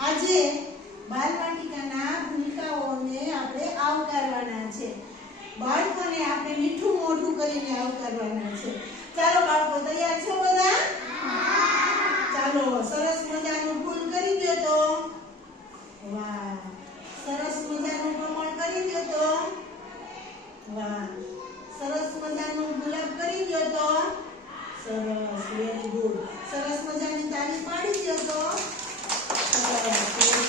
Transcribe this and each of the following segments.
આજે બાલવાટિકાના ભૂમિકાઓને આપણે આવકારવાના છે. બાળકોને આપણે મીઠું મોઢું કરીને આવકારવાના છે. ચાલો બાળકો, તૈયાર છો બધા?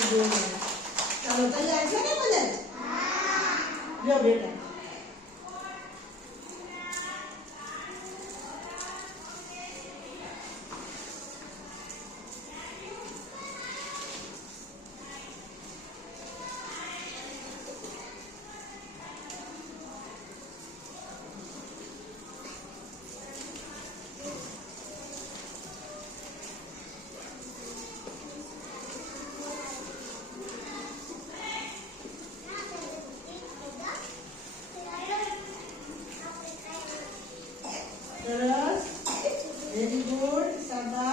ગુડ ચાલો તૈયાર છે ને બધા? જો બેટા. Very good. Sardar.